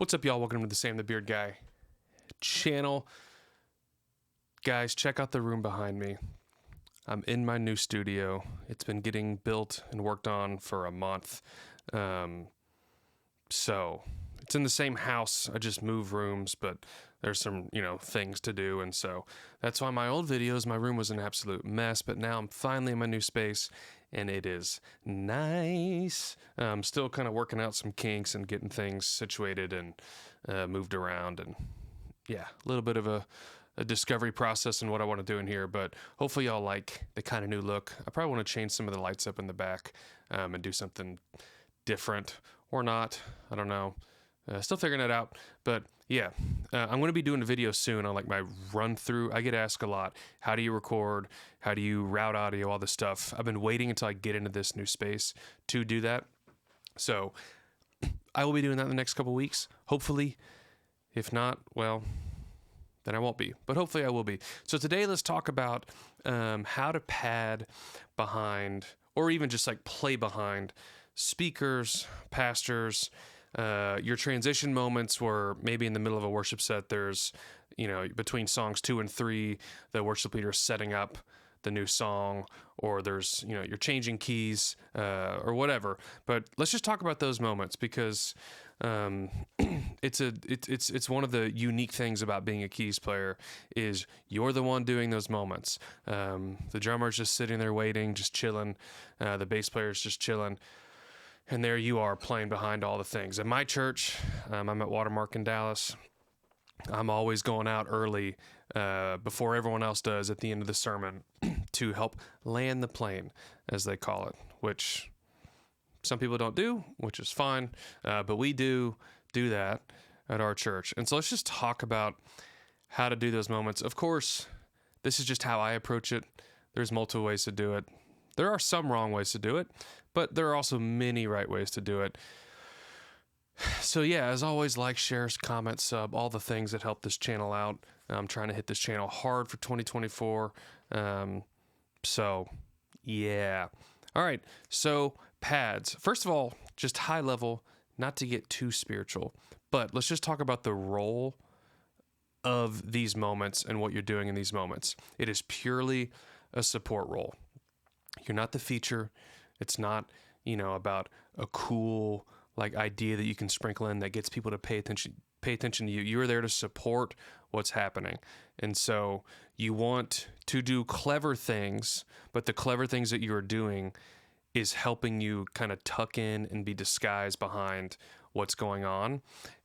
What's up, y'all? Welcome to the Sam the Beard Guy channel. Guys, check out the room behind me. I'm in my new studio. It's been getting built and worked on for a month. So it's in the same house. I just moved rooms, but there's some, things to do. And so that's why my old videos, my room was an absolute mess. But now I'm finally in my new space and it is nice. I'm still kind of working out some kinks and getting things situated and moved around. And yeah, a little bit of a discovery process in what I want to do in here. But hopefully y'all like the kind of new look. I probably want to change some of the lights up in the back and do something different or not. I don't know. Still figuring it out, but yeah, I'm going to be doing a video soon on like my run through. I get asked a lot, how do you record? How do you route audio? All this stuff. I've been waiting until I get into this new space to do that. So I will be doing that in the next couple weeks, hopefully. If not, well, then I won't be, but hopefully I will be. So today let's talk about how to pad behind, or even just like play behind speakers, pastors, your transition moments where maybe in the middle of a worship set, there's, between songs 2 and 3, the worship leader is setting up the new song, or there's, you're changing keys, or whatever. But let's just talk about those moments because, it's one of the unique things about being a keys player is you're the one doing those moments. The drummer's just sitting there waiting, just chilling. The bass player's just chilling. And there you are playing behind all the things. At my church, I'm at Watermark in Dallas. I'm always going out early before everyone else does at the end of the sermon to help land the plane, as they call it, which some people don't do, which is fine. But we do that at our church. And so let's just talk about how to do those moments. Of course, this is just how I approach it. There's multiple ways to do it. There are some wrong ways to do it, but there are also many right ways to do it. So yeah, as always, like, share, comment, sub, all the things that help this channel out. I'm trying to hit this channel hard for 2024. So yeah. All right. So pads. First of all, just high level, not to get too spiritual, but let's just talk about the role of these moments and what you're doing in these moments. It is purely a support role. You're not the feature. It's not, about a cool idea that you can sprinkle in that gets people to pay attention to you. You are there to support what's happening. And so you want to do clever things, but the clever things that you are doing is helping you kind of tuck in and be disguised behind what's going on.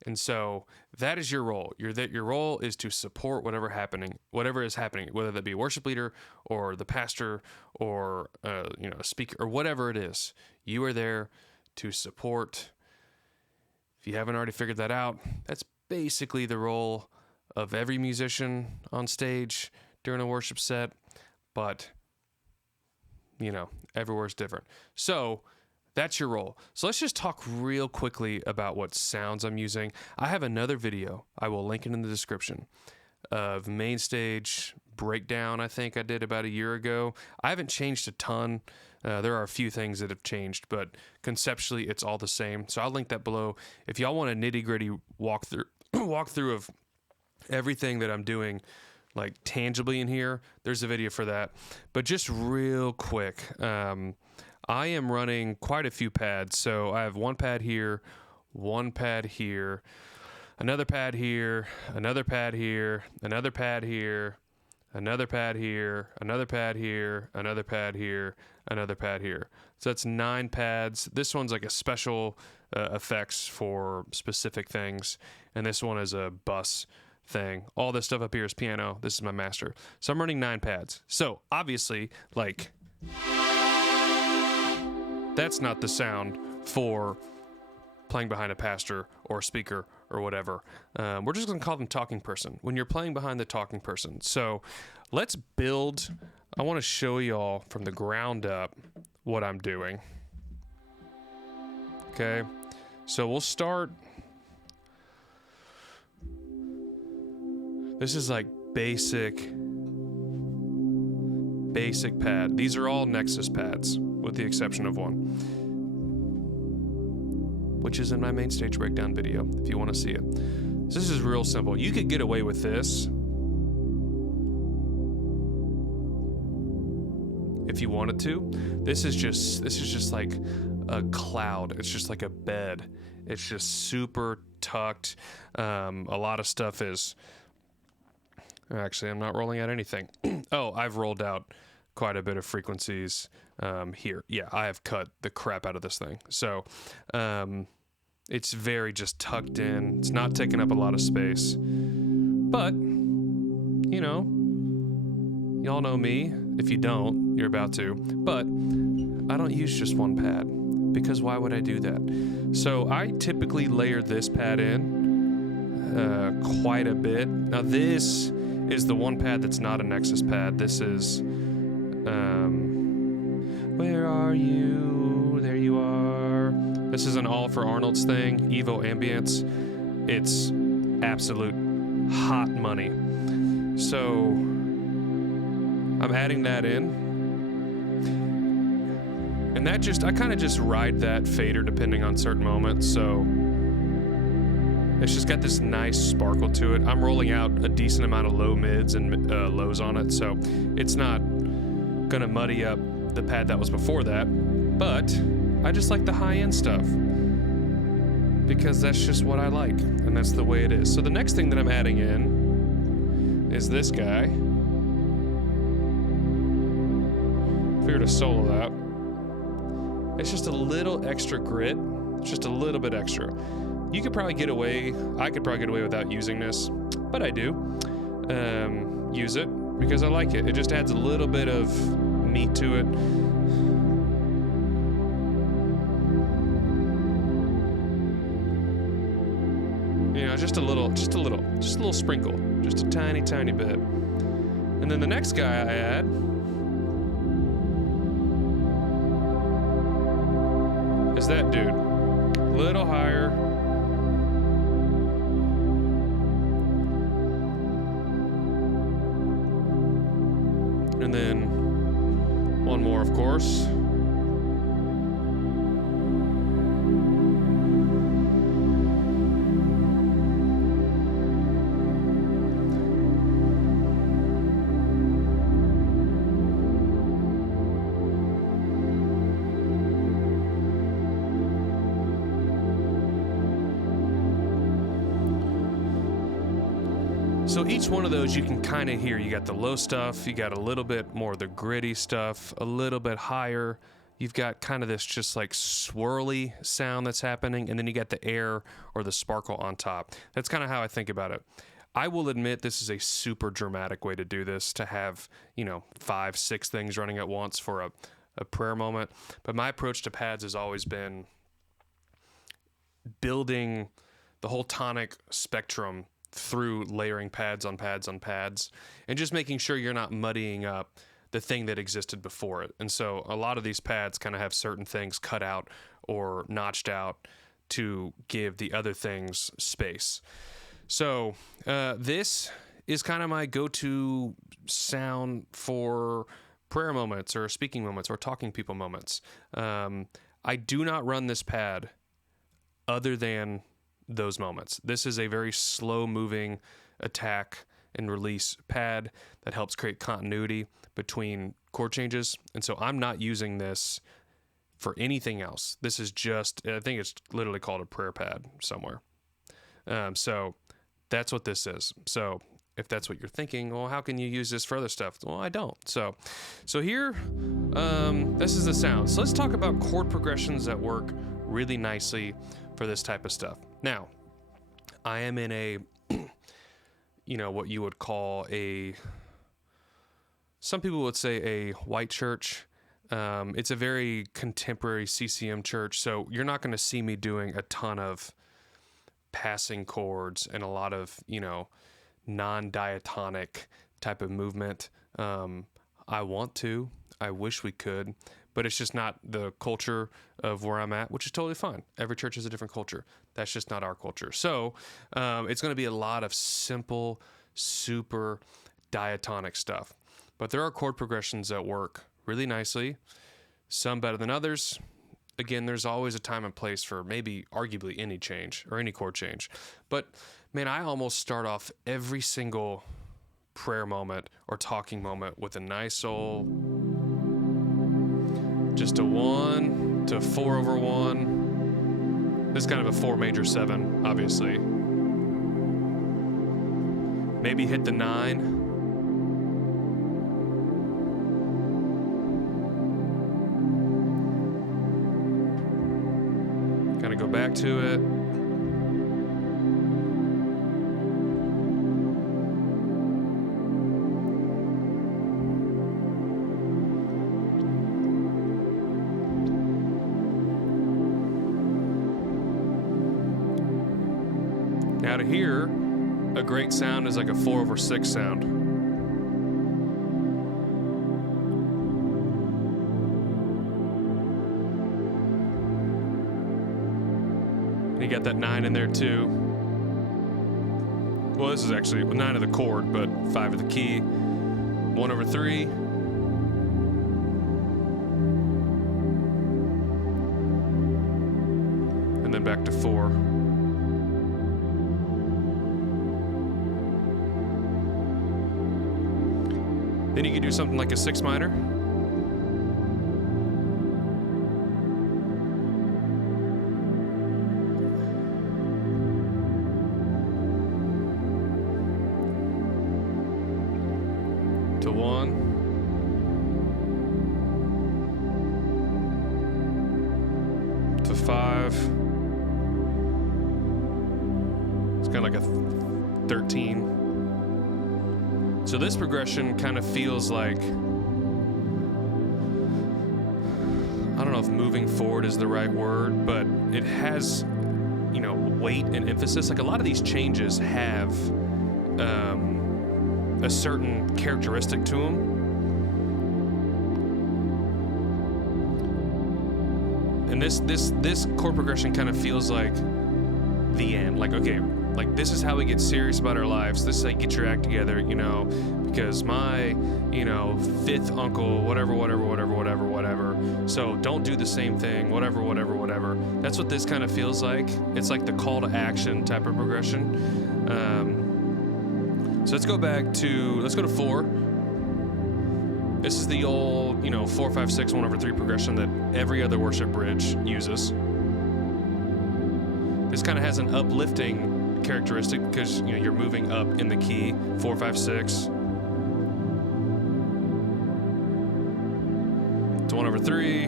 And so that is your role. Your role is to support whatever is happening, whether that be a worship leader or the pastor or a speaker or whatever it is. You are there to support. If you haven't already figured that out, that's basically the role of every musician on stage during a worship set, but everywhere's different. So that's your role. So let's just talk real quickly about what sounds I'm using. I have another video, I will link it in the description, of main stage breakdown I think I did about a year ago. I haven't changed a ton. There are a few things that have changed, but conceptually it's all the same. So I'll link that below. If y'all want a nitty-gritty walkthrough of everything that I'm doing tangibly in here, there's a video for that. But just real quick, I am running quite a few pads. So I have one pad here, one pad here, another pad here, another pad here, another pad here, another pad here, another pad here, another pad here, another pad here. So that's 9 pads. This one's like a special effects for specific things. And this one is a bus thing. All this stuff up here is piano. This is my master. So I'm running 9 pads. So obviously, that's not the sound for playing behind a pastor or a speaker or whatever. We're just going to call them talking person when you're playing behind the talking person. So let's build. I want to show y'all from the ground up what I'm doing. Okay. So we'll start. This is basic pad. These are all Nexus pads with the exception of one. which is in my main stage breakdown video if you want to see it. So this is real simple. You could get away with this if you wanted to. This is just like a cloud. It's just like a bed. It's just super tucked. A lot of stuff is... Actually, I'm not rolling out anything. Oh, I've rolled out quite a bit of frequencies here. Yeah, I have cut the crap out of this thing. So it's very just tucked in. It's not taking up a lot of space. But, you know, y'all know me. If you don't, you're about to. But I don't use just one pad, because why would I do that? So I typically layer this pad in quite a bit. Now this is the one pad that's not a Nexus pad. This is, where are you? There you are. This is an All for Arnold's thing, Evo Ambience. It's absolute hot money. So I'm adding that in. And that I kind of just ride that fader depending on certain moments. So it's just got this nice sparkle to it. I'm rolling out a decent amount of low mids and lows on it, so it's not gonna muddy up the pad that was before that. But I just like the high-end stuff because that's just what I like, and that's the way it is. So the next thing that I'm adding in is this guy. Figured to solo that. It's just a little extra grit. It's just a little bit extra. You could probably get away, I could probably get away without using this, but I do use it because I like it. It just adds a little bit of meat to it. You know, just a little sprinkle, just a tiny, tiny bit. And then the next guy I add is that dude. A little higher. And then one more, of course. So each one of those you can kind of hear. You got the low stuff, you got a little bit more of the gritty stuff, a little bit higher. You've got kind of this just like swirly sound that's happening, and then you got the air or the sparkle on top. That's kind of how I think about it. I will admit this is a super dramatic way to do this, to have, 5, 6 things running at once for a prayer moment. But my approach to pads has always been building the whole tonic spectrum through layering pads on pads on pads, and just making sure you're not muddying up the thing that existed before it. And so a lot of these pads kind of have certain things cut out or notched out to give the other things space. So this is kind of my go-to sound for prayer moments or speaking moments or talking people moments. I do not run this pad other than those moments. This is a very slow moving attack and release pad that helps create continuity between chord changes. And so I'm not using this for anything else. This is just, I think it's literally called a prayer pad somewhere. So that's what this is. So if that's what you're thinking, well, how can you use this for other stuff? Well, I don't. So here, this is the sound. So let's talk about chord progressions that work really nicely for this type of stuff. Now, I am in a, what you would call some people would say a white church. It's a very contemporary CCM church, so you're not going to see me doing a ton of passing chords and a lot of, non-diatonic type of movement. I want to, I wish we could, but it's just not the culture of where I'm at, which is totally fine. Every church has a different culture. That's just not our culture. So it's going to be a lot of simple, super diatonic stuff. But there are chord progressions that work really nicely, some better than others. again, there's always a time and place for maybe arguably any change or any chord change. But man, I almost start off every single prayer moment or talking moment with a nice old, just a 1 to 4 over 1. This is kind of a 4 major 7, obviously. Maybe hit the 9. Kind of go back to it. Now to here, a great sound is like a 4 over 6 sound. And you got that 9 in there too. Well, this is actually 9 of the chord, but 5 of the key. 1 over 3. And then back to 4. Then you can do something like a 6 minor. To 1. To 5. It's kind of like a 13. So this progression kind of feels like, I don't know if moving forward is the right word, but it has, you know, weight and emphasis. Like a lot of these changes have a certain characteristic to them. And this chord progression kind of feels like the end. Like, okay, like this is how we get serious about our lives. This is how you get your act together, you know, because my, you know, 5th uncle, whatever. So don't do the same thing, whatever. That's what this kind of feels like. It's like the call to action type of progression. So let's go to 4. This is the old, you know, 4, 5, 6, 1 over 3 progression that every other worship bridge uses. This kind of has an uplifting characteristic because, you know, you're moving up in the key. 4, 5, 6 to 1 over 3,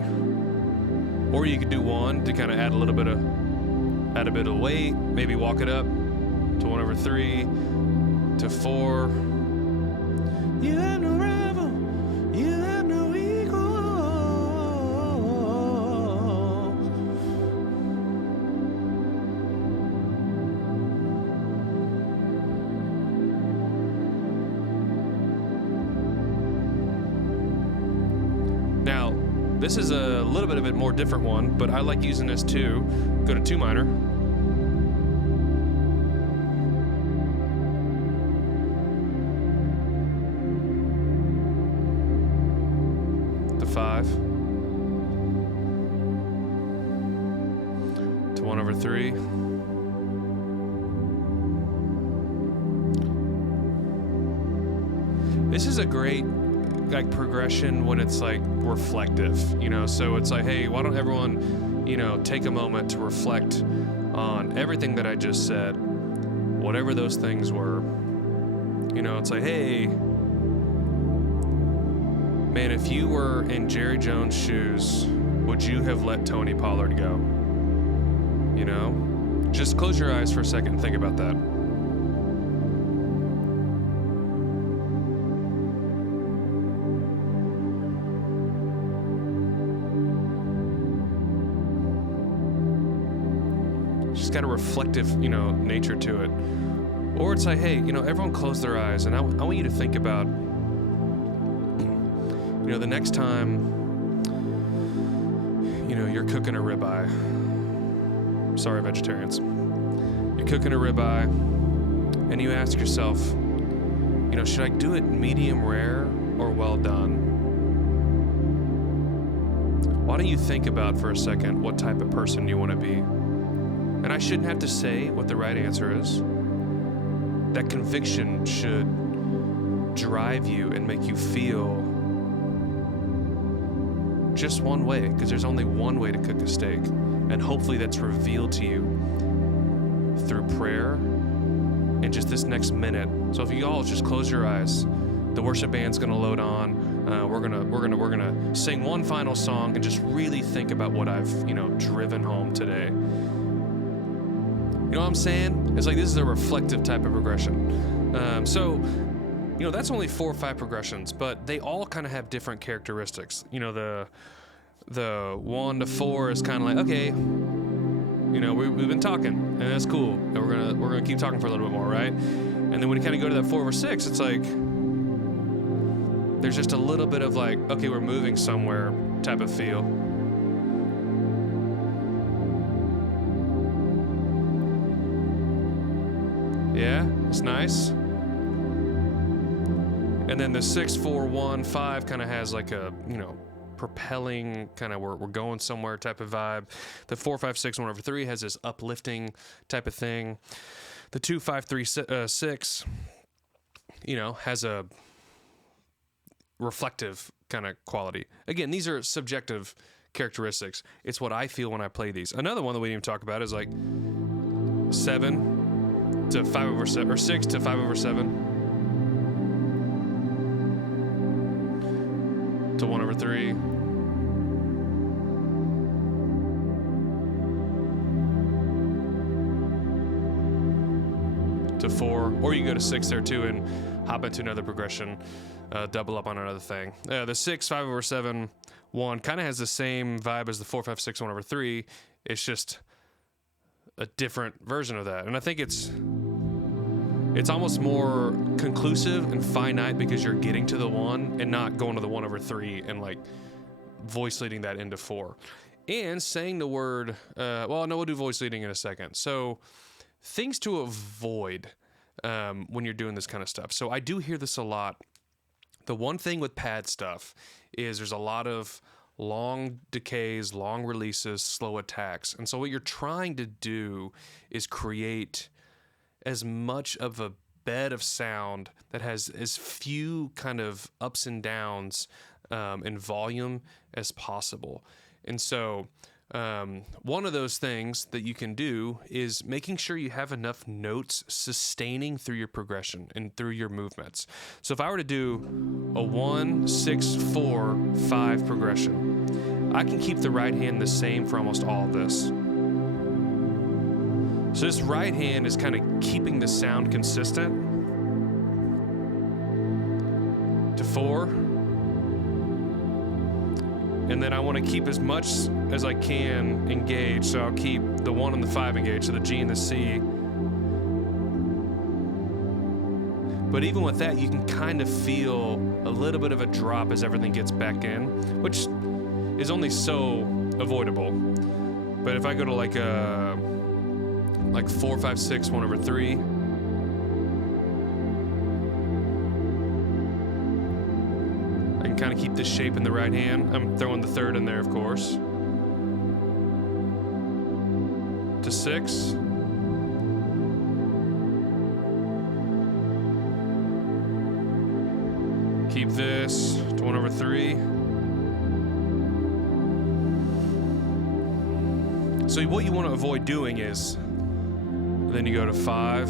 or you could do 1 to kind of add a bit of weight. Maybe walk it up to 1 over 3 to 4. You have no rival, you have no equal. Now, this is a little bit of a more different one, but I like using this too. Go to 2 minor. To 5. To 1 over 3. This is a great like progression when it's like reflective, you know, so it's like, hey, why don't everyone, you know, take a moment to reflect on everything that I just said, whatever those things were. You know, it's like, hey, man, if you were in Jerry Jones' shoes, would you have let Tony Pollard go? You know, just close your eyes for a second and think about that. Just got a reflective, you know, nature to it. Or it's like, hey, you know, everyone close their eyes, and I want you to think about, you know, the next time, you know, you're cooking a ribeye. Sorry, vegetarians. You're cooking a ribeye, and you ask yourself, you know, should I do it medium rare or well done? why don't you think about for a second what type of person you want to be? And I shouldn't have to say what the right answer is. That conviction should drive you and make you feel just one way, because there's only one way to cook a steak. And hopefully that's revealed to you through prayer in just this next minute. So if you all just close your eyes, the worship band's gonna load on. We're gonna sing one final song and just really think about what I've driven home today. You know what I'm saying? It's like this is a reflective type of progression. So that's only 4 or 5 progressions, but they all kind of have different characteristics. The 1 to 4 is kind of like, okay, we've been talking, and that's cool, and we're gonna keep talking for a little bit more, right? And then when you kind of go to that 4 or 6, it's like there's just a little bit of like, okay, we're moving somewhere type of feel. Yeah, it's nice. And then the 6, 4, 1, 5 kind of has like a, propelling kind of we're going somewhere type of vibe. The 4, 5, 6, 1 over 3 has this uplifting type of thing. The 2, 5, 3, 6, has a reflective kind of quality. Again, these are subjective characteristics. It's what I feel when I play these. Another one that we didn't even talk about is like 7 to 5 over 7, or 6 to 5 over 7. To 1 over 3. To 4. Or you go to 6 there too and hop into another progression, double up on another thing. The 6, 5 over 7, 1 kind of has the same vibe as the 4, 5, 6, 1 over 3. It's just a different version of that. And I think it's almost more conclusive and finite because you're getting to the 1 and not going to the 1 over 3 and like voice leading that into 4. And saying the word, we'll do voice leading in a second. So things to avoid when you're doing this kind of stuff. So I do hear this a lot. The one thing with pad stuff is there's a lot of long decays, long releases, slow attacks. And so what you're trying to do is create as much of a bed of sound that has as few kind of ups and downs in volume as possible. And so one of those things that you can do is making sure you have enough notes sustaining through your progression and through your movements. So if I were to do a 1, 6, 4, 5 progression, I can keep the right hand the same for almost all of this. So this right hand is kind of keeping the sound consistent to 4. And then I want to keep as much as I can engaged. So I'll keep the 1 and the 5 engaged, so the G and the C. But even with that, you can kind of feel a little bit of a drop as everything gets back in, which is only so avoidable. But if I go to like 4, 5, 6, 1 over 3. I can kind of keep this shape in the right hand. I'm throwing the 3rd in there, of course. To 6. Keep this to 1 over 3. So what you want to avoid doing is then you go to 5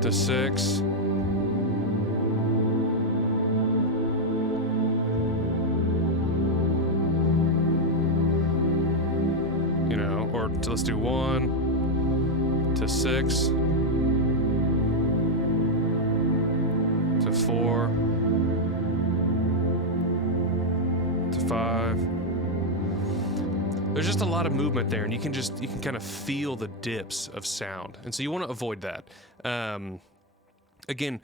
to 6 or let's do 1 to 6 to 4 to 5. There's just a lot of movement there, and you can kind of feel the dips of sound, and so you want to avoid that. Again,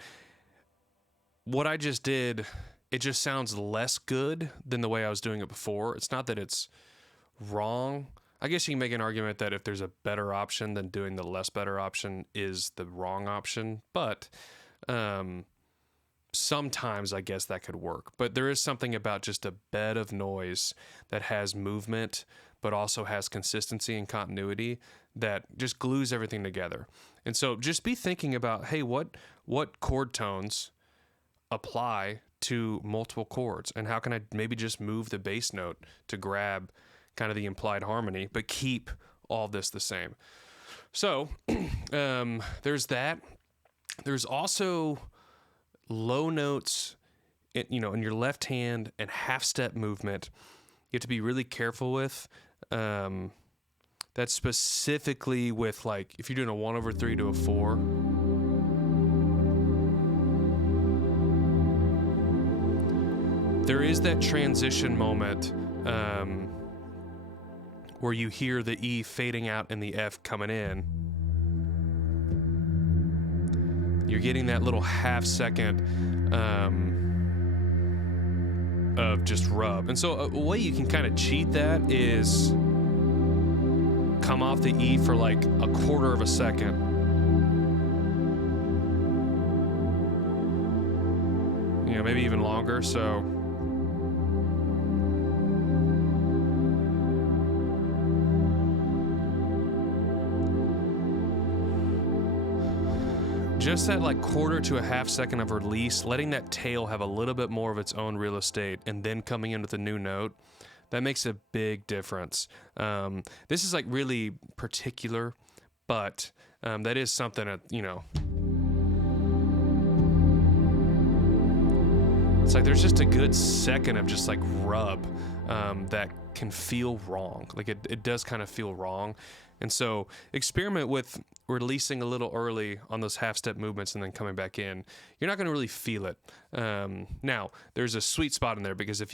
what I just did, it just sounds less good than the way I was doing it before. It's not that it's wrong. I guess you can make an argument that if there's a better option, then doing the less better option is the wrong option. But sometimes I guess that could work, but there is something about just a bed of noise that has movement, but also has consistency and continuity that just glues everything together. And so just be thinking about, hey, what chord tones apply to multiple chords, and how can I maybe just move the bass note to grab kind of the implied harmony, but keep all this the same. So there's that. There's also low notes, in your left hand and half step movement. You have to be really careful with. That's specifically with, like, if you're doing a 1/3 to a 4. There is that transition moment where you hear the E fading out and the F coming in. You're getting that little half second of just rub. And so a way you can kind of cheat that is come off the E for like a quarter of a second. Maybe even longer. So just that like quarter to a half second of release, letting that tail have a little bit more of its own real estate, and then coming in with a new note, that makes a big difference. This is like really particular, but that is something that, it's like there's just a good second of just like rub that can feel wrong. Like it does kind of feel wrong. And so experiment with releasing a little early on those half step movements and then coming back in. You're not going to really feel it. Now, there's a sweet spot in there, because if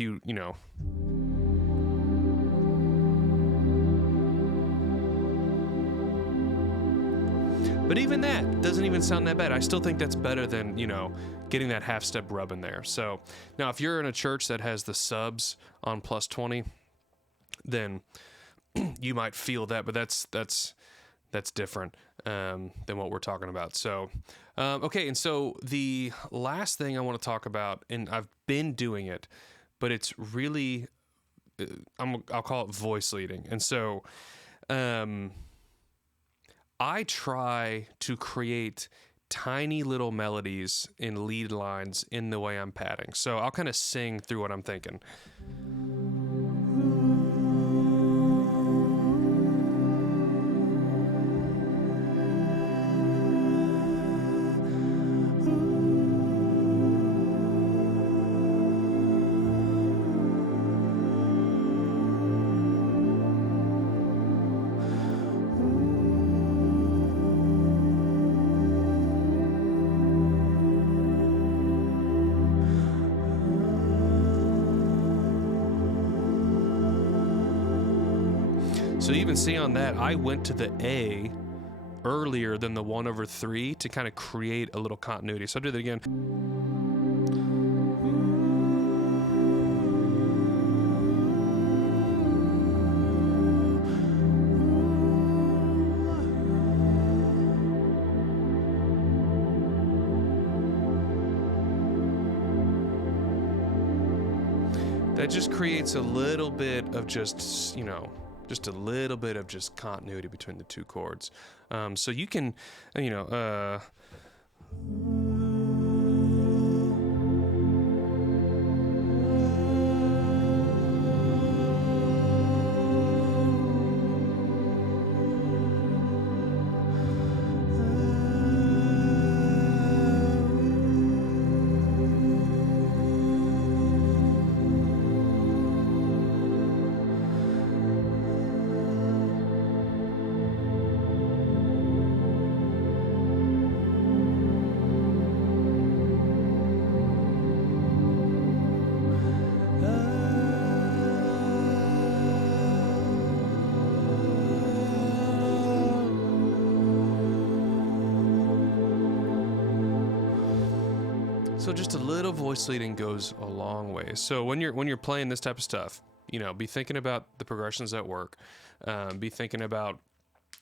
but even that doesn't even sound that bad. I still think that's better than, getting that half step rub in there. So now if you're in a church that has the subs on +20, then you might feel that, but that's different than what we're talking about. So, okay. And so the last thing I want to talk about, and I've been doing it, but it's really, I'll call it voice leading. And so, I try to create tiny little melodies in lead lines in the way I'm padding. So I'll kind of sing through what I'm thinking. So you even see on that, I went to the A earlier than the 1/3 to kind of create a little continuity. So I'll do that again. That just creates a little bit of just a little bit of just continuity between the two chords. So you can, So just a little voice leading goes a long way. So when you're playing this type of stuff, be thinking about the progressions at work. Be thinking about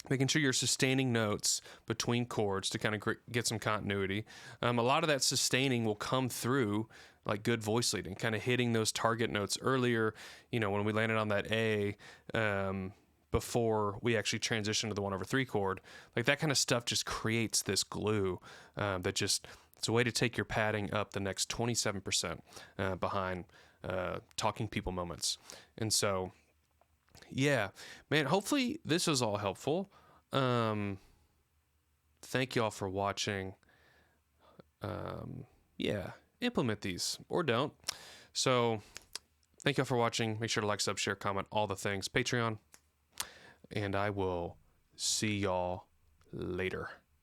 making sure you're sustaining notes between chords to kind of get some continuity. A lot of that sustaining will come through like good voice leading, kind of hitting those target notes earlier. When we landed on that A, before we actually transition to the 1/3 chord, like that kind of stuff just creates this glue it's a way to take your padding up the next 27% behind talking people moments. And so, yeah, man, hopefully this was all helpful. Thank you all for watching. Implement these or don't. So thank you all for watching. Make sure to like, sub, share, comment, all the things. Patreon. And I will see y'all later.